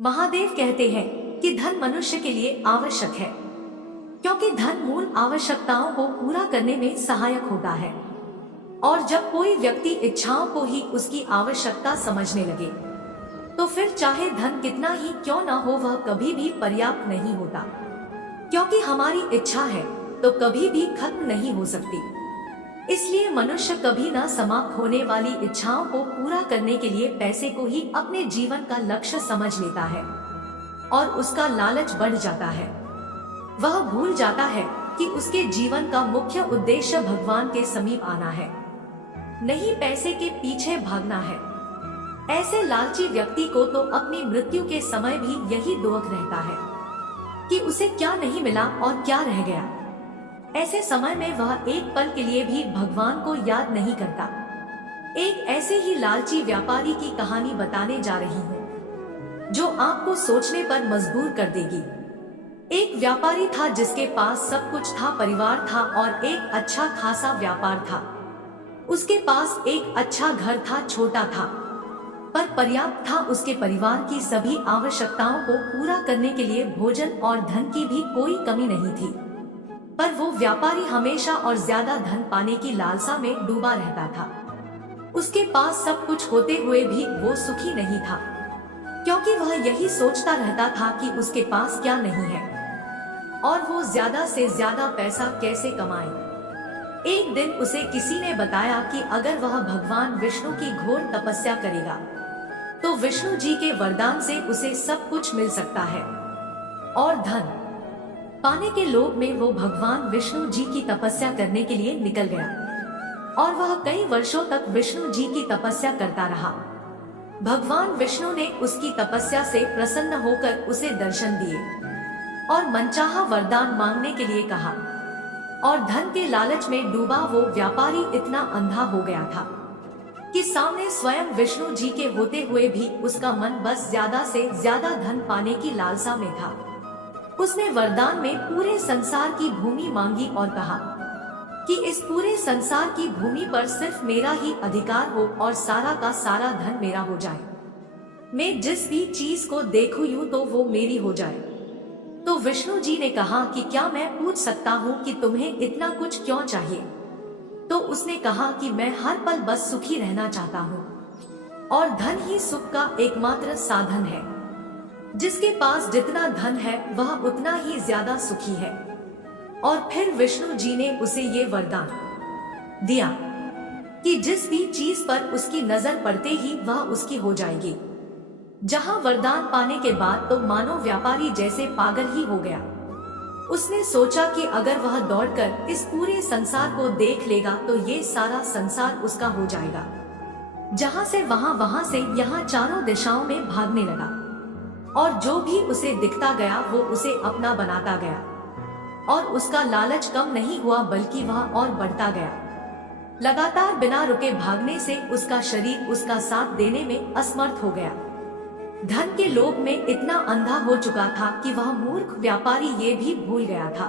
महादेव कहते हैं कि धन मनुष्य के लिए आवश्यक है, क्योंकि धन मूल आवश्यकताओं को पूरा करने में सहायक होता है। और जब कोई व्यक्ति इच्छाओं को ही उसकी आवश्यकता समझने लगे, तो फिर चाहे धन कितना ही क्यों न हो, वह कभी भी पर्याप्त नहीं होता। क्योंकि हमारी इच्छा है तो कभी भी खत्म नहीं हो सकती। इसलिए मनुष्य कभी न समाप्त होने वाली इच्छाओं को पूरा करने के लिए पैसे को ही अपने जीवन का लक्ष्य समझ लेता है और उसका लालच बढ़ जाता है। वह भूल जाता है कि उसके जीवन का मुख्य उद्देश्य भगवान के समीप आना है, नहीं पैसे के पीछे भागना है। ऐसे लालची व्यक्ति को तो अपनी मृत्यु के समय भी यही दुख रहता है कि उसे क्या नहीं मिला और क्या रह गया। ऐसे समय में वह एक पल के लिए भी भगवान को याद नहीं करता। एक ऐसे ही लालची व्यापारी की कहानी बताने जा रही हूँ, जो आपको सोचने पर मजबूर कर देगी। एक व्यापारी था जिसके पास सब कुछ था, परिवार था और एक अच्छा खासा व्यापार था। उसके पास एक अच्छा घर था, छोटा था पर पर्याप्त था। उसके परिवार की सभी आवश्यकताओं को पूरा करने के लिए भोजन और धन की भी कोई कमी नहीं थी। पर वो व्यापारी हमेशा और ज्यादा धन पाने की लालसा में डूबा रहता था। उसके पास सब कुछ होते हुए भी वो सुखी नहीं था, क्योंकि वह यही सोचता रहता था कि उसके पास क्या नहीं है और वो ज्यादा से ज्यादा पैसा कैसे कमाए। एक दिन उसे किसी ने बताया कि अगर वह भगवान विष्णु की घोर तपस्या करेगा तो विष्णु जी के वरदान से उसे सब कुछ मिल सकता है। और धन पाने के लोभ में वो भगवान विष्णु जी की तपस्या करने के लिए निकल गया और वह कई वर्षों तक विष्णु जी की तपस्या करता रहा। भगवान विष्णु ने उसकी तपस्या से प्रसन्न होकर उसे दर्शन दिए और मनचाहा वरदान मांगने के लिए कहा। और धन के लालच में डूबा वो व्यापारी इतना अंधा हो गया था कि सामने स्वयं विष्णु जी के होते हुए भी उसका मन बस ज्यादा से ज्यादा धन पाने की लालसा में था। उसने वरदान में पूरे संसार की भूमि मांगी और कहा कि इस पूरे संसार की भूमि पर सिर्फ मेरा ही अधिकार हो और सारा का सारा धन मेरा हो जाए। मैं जिस भी चीज को देखूं यूं तो वो मेरी हो जाए। तो विष्णु जी ने कहा कि क्या मैं पूछ सकता हूँ कि तुम्हें इतना कुछ क्यों चाहिए? तो उसने कहा कि मैं हर पल बस सुखी रहना चाहता हूँ और धन ही सुख का एकमात्र साधन है। जिसके पास जितना धन है वह उतना ही ज्यादा सुखी है। और फिर विष्णु जी ने उसे ये वरदान दिया कि जिस भी चीज पर उसकी नजर पड़ते ही वह उसकी हो जाएगी। जहां वरदान पाने के बाद तो मानो व्यापारी जैसे पागल ही हो गया। उसने सोचा कि अगर वह दौड़कर इस पूरे संसार को देख लेगा तो ये सारा संसार उसका हो जाएगा। जहां से वहां, वहां से यहाँ, चारों दिशाओं में भागने लगा और जो भी उसे दिखता गया वो उसे अपना बनाता गया। और उसका लालच कम नहीं हुआ बल्कि वह और बढ़ता गया। लगातार बिना रुके भागने से उसका शरीर उसका साथ देने में असमर्थ हो गया। धन के लोभ में इतना अंधा हो चुका था कि वह मूर्ख व्यापारी ये भी भूल गया था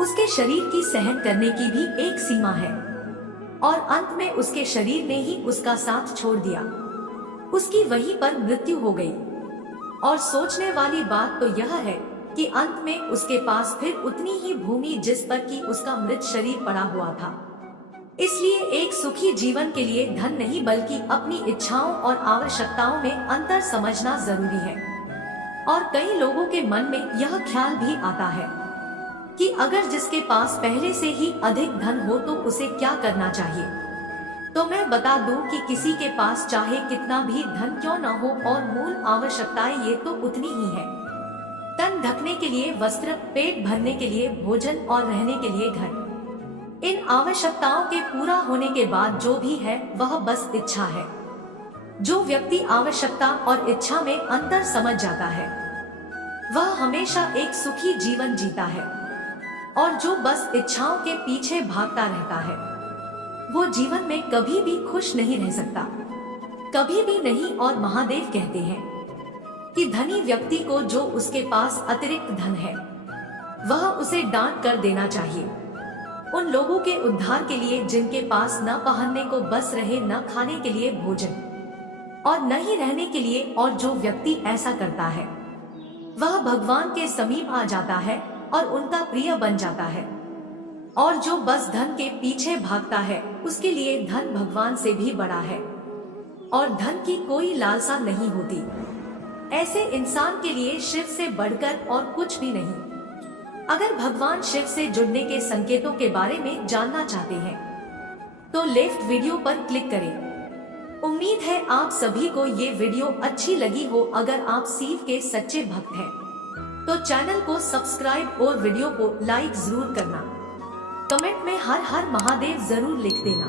उसके शरीर की सहन करने की भी एक सीमा है। और अंत में उसके शरीर ने ही उसका साथ छोड़ दिया। उसकी वहीं पर मृत्यु हो गई। और सोचने वाली बात तो यह है कि अंत में उसके पास फिर उतनी ही भूमि जिस पर कि उसका मृत शरीर पड़ा हुआ था। इसलिए एक सुखी जीवन के लिए धन नहीं बल्कि अपनी इच्छाओं और आवश्यकताओं में अंतर समझना जरूरी है। और कई लोगों के मन में यह ख्याल भी आता है कि अगर जिसके पास पहले से ही अधिक धन हो तो उसे क्या करना चाहिए। तो मैं बता दूं कि किसी के पास चाहे कितना भी धन क्यों न हो और मूल आवश्यकताएं ये तो उतनी ही है। तन ढकने के लिए वस्त्र, पेट भरने के लिए भोजन और रहने के लिए घर। इन आवश्यकताओं के पूरा होने के बाद जो भी है वह बस इच्छा है। जो व्यक्ति आवश्यकता और इच्छा में अंतर समझ जाता है वह हमेशा एक सुखी जीवन जीता है। और जो बस इच्छाओं के पीछे भागता रहता है वो जीवन में कभी भी खुश नहीं रह सकता, कभी भी नहीं। और महादेव कहते हैं कि धनी व्यक्ति को जो उसके पास अतिरिक्त धन है वह उसे डांट कर देना चाहिए। उन लोगों के उद्धार के लिए जिनके पास न पहनने को बस रहे, न खाने के लिए भोजन, और नहीं रहने के लिए, और जो व्यक्ति ऐसा करता है वह भगवान के समीप आ जाता है और उनका प्रिय बन जाता है। और जो बस धन के पीछे भागता है उसके लिए धन भगवान से भी बड़ा है और धन की कोई लालसा नहीं होती। ऐसे इंसान के लिए शिव से बढ़कर और कुछ भी नहीं। अगर भगवान शिव से जुड़ने के संकेतों के बारे में जानना चाहते हैं तो लेफ्ट वीडियो पर क्लिक करें। उम्मीद है आप सभी को ये वीडियो अच्छी लगी हो। अगर आप शिव के सच्चे भक्त हैं तो चैनल को सब्सक्राइब और वीडियो को लाइक जरूर करना। कमेंट में हर हर महादेव जरूर लिख देना।